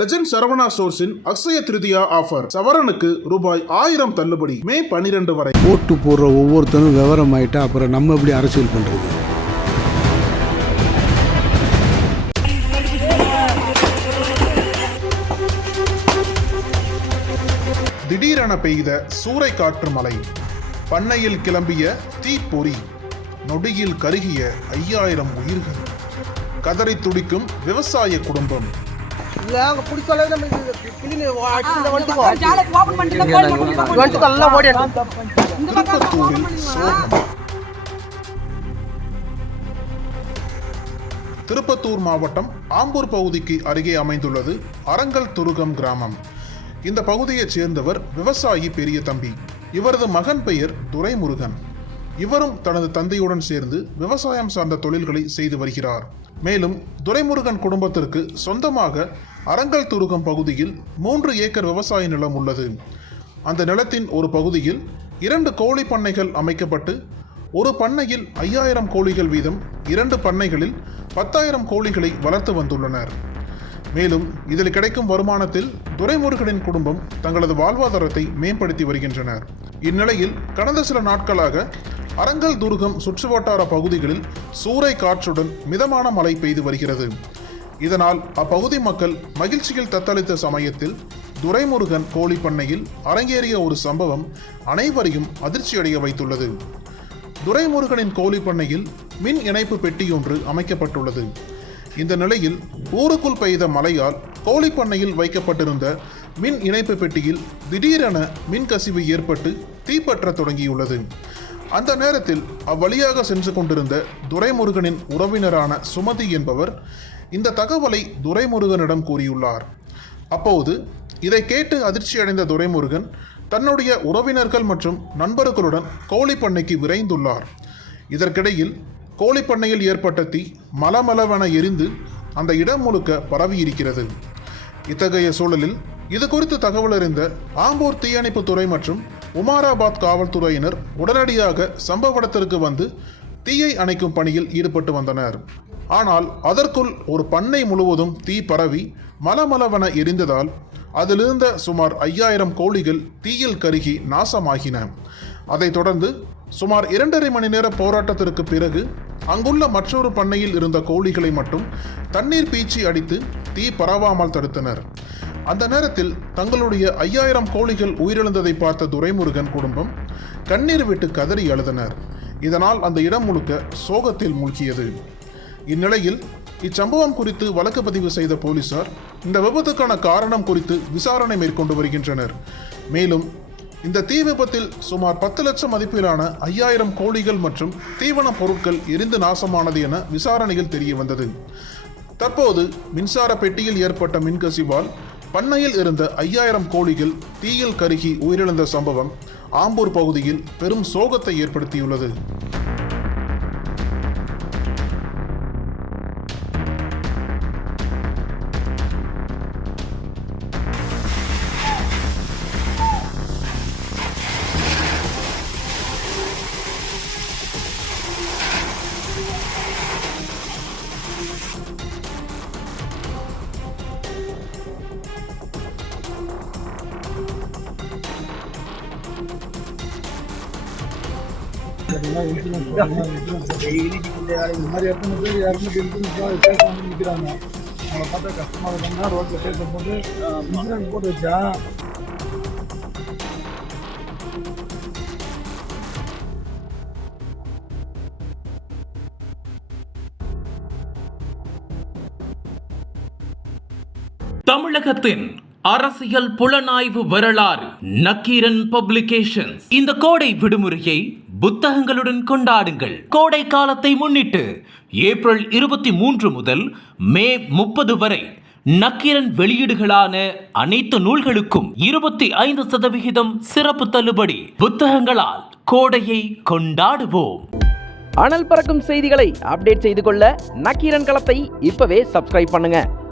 Legend Saravana ஸ்டோர்ஸின் Akshaya Tritiya offer சவரனுக்கு ரூபாய் 1000 தள்ளுபடி மே 12 வரை. ஓட்டு போடுற ஒவ்வொருத்தரும் விவரம் ஆயிட்டா அப்புறம் நம்ம எப்படி அரசியல் பண்றது? திடீரென பெய்த சூறைக்காற்று மழை, பண்ணையில் கிளம்பிய தீப்பொறி, நொடியில் கருகிய 5000 உயிர்கள், கதறி துடிக்கும் விவசாய குடும்பம். திருப்பத்தூரில் சோகம். திருப்பத்தூர் மாவட்டம் ஆம்பூர் பகுதிக்கு அருகே அமைந்துள்ளது அரங்கல் துருகம் கிராமம். இந்த பகுதியைச் சேர்ந்தவர் விவசாயி பெரிய தம்பி. இவரது மகன் பெயர் துரைமுருகன். இவரும் தனது தந்தையுடன் சேர்ந்து விவசாயம் சார்ந்த தொழில்களை செய்து வருகிறார். மேலும் துரைமுருகன் குடும்பத்திற்கு சொந்தமாக அரங்கல் துருகம் பகுதியில் 3 ஏக்கர் விவசாய நிலம் உள்ளது. அந்த நிலத்தின் ஒரு பகுதியில் 2 கோழி பண்ணைகள் அமைக்கப்பட்டு ஒரு பண்ணையில் 5000 கோழிகள் வீதம் 2 பண்ணைகளில் 10,000 கோழிகளை வளர்த்து வந்துள்ளனர். மேலும் இதில் கிடைக்கும் வருமானத்தில் துரைமுருகனின் குடும்பம் தங்களது வாழ்வாதாரத்தை மேம்படுத்தி வருகின்றனர். இந்நிலையில் கடந்த சில நாட்களாக அரங்கல் துருகம் சுற்றுவட்டார பகுதிகளில் சூறை காற்றுடன் மிதமான மழை பெய்து வருகிறது. இதனால் அப்பகுதி மக்கள் மகிழ்ச்சியில் தத்தளித்த சமயத்தில் துரைமுருகன் கோழி பண்ணையில் அரங்கேறிய ஒரு சம்பவம் அனைவரையும் அதிர்ச்சியடைய வைத்துள்ளது. துரைமுருகனின் கோழி பண்ணையில் மின் இணைப்பு பெட்டியொன்று அமைக்கப்பட்டுள்ளது. இந்த நிலையில் ஊருக்குள் பெய்த மழையால் கோழி பண்ணையில் வைக்கப்பட்டிருந்த மின் இணைப்பு பெட்டியில் திடீரென மின் கசிவு ஏற்பட்டு தீப்பற்ற தொடங்கியுள்ளது. அந்த நேரத்தில் அவ்வழியாக சென்று கொண்டிருந்த துரைமுருகனின் உறவினரான சுமதி என்பவர் இந்த தகவலை துரைமுருகனிடம் கூறியுள்ளார். அப்போது இதை கேட்டு அதிர்ச்சியடைந்த துரைமுருகன் தன்னுடைய உறவினர்கள் மற்றும் நண்பர்களுடன் கோழி பண்ணைக்கு விரைந்துள்ளார். இதற்கிடையில் கோழி பண்ணையில் ஏற்பட்ட தீ மலமளவென எரிந்து அந்த இடம் முழுக்க பரவி இருக்கிறது. இத்தகைய சூழலில் இது குறித்து தகவல் அறிந்த ஆம்பூர் தீயணைப்புத்துறை மற்றும் உமாராபாத் காவல்துறையினர் உடனடியாக சம்பவ இடத்திற்கு வந்து தீயை அணைக்கும் பணியில் ஈடுபட்டு வந்தனர். ஆனால் அதற்குள் ஒரு பண்ணை முழுவதும் தீ பரவி மலமளவென எரிந்ததால் அதிலிருந்த சுமார் 5000 கோழிகள் தீயில் கருகி நாசமாகின. அதைத் தொடர்ந்து சுமார் 2.5 மணி நேர போராட்டத்திற்கு பிறகு அங்குள்ள மற்றொரு பண்ணையில் இருந்த கோழிகளை மட்டும் தண்ணீர் பீச்சி அடித்து தீ பரவாமல் தடுத்தனர். அந்த நேரத்தில் தங்களுடைய 5000 கோழிகள் உயிரிழந்ததை பார்த்த துரைமுருகன் குடும்பம் கண்ணீர் விட்டு கதறி அழுதனர். இதனால் அந்த இடம் முழுக்க சோகத்தில் மூழ்கியது. இந்நிலையில் இச்சம்பவம் குறித்து வழக்கு பதிவு செய்த போலீசார் இந்த விபத்துக்கான காரணம் குறித்து விசாரணை மேற்கொண்டு வருகின்றனர். மேலும் இந்த தீ விபத்தில் சுமார் 10 லட்சம் மதிப்பிலான 5000 கோழிகள் மற்றும் தீவன பொருட்கள் எரிந்து நாசமானது என விசாரணையில் தெரிய வந்தது. தற்போது மின்சார பெட்டியில் ஏற்பட்ட மின்கசிவால் பண்ணையில் இருந்த 5000 கோழிகள் தீயில் கருகி உயிரிழந்த சம்பவம் ஆம்பூர் பகுதியில் பெரும் சோகத்தை ஏற்படுத்தியுள்ளது. நிற்கிறாங்க. அவங்களை பார்த்தா கஷ்டமாக இருந்தா ரோட்டில் பேசும்போது இன்சூரன்ஸ் போட்டு வச்சா தமிழகத்தின் அரசியல் புலனாய்வு வரலாறு நக்கீரன் பப்ளிகேஷன்ஸ். இந்த கோடை விடுமுறையை புத்தகங்களுடன் கொண்டாடுங்கள். கோடை காலத்தை முன்னிட்டு ஏப்ரல் 23 முதல் மே 30 வரை நக்கீரன் வெளியீடுகளான அனைத்து நூல்களுக்கும் 25% சிறப்பு தள்ளுபடி. புத்தகங்களால் கோடையை கொண்டாடுவோம். அனல் பறக்கும் செய்திகளை அப்டேட் செய்து கொள்ள நக்கீரன் களத்தை இப்பவே சப்ஸ்கிரைப் பண்ணுங்க.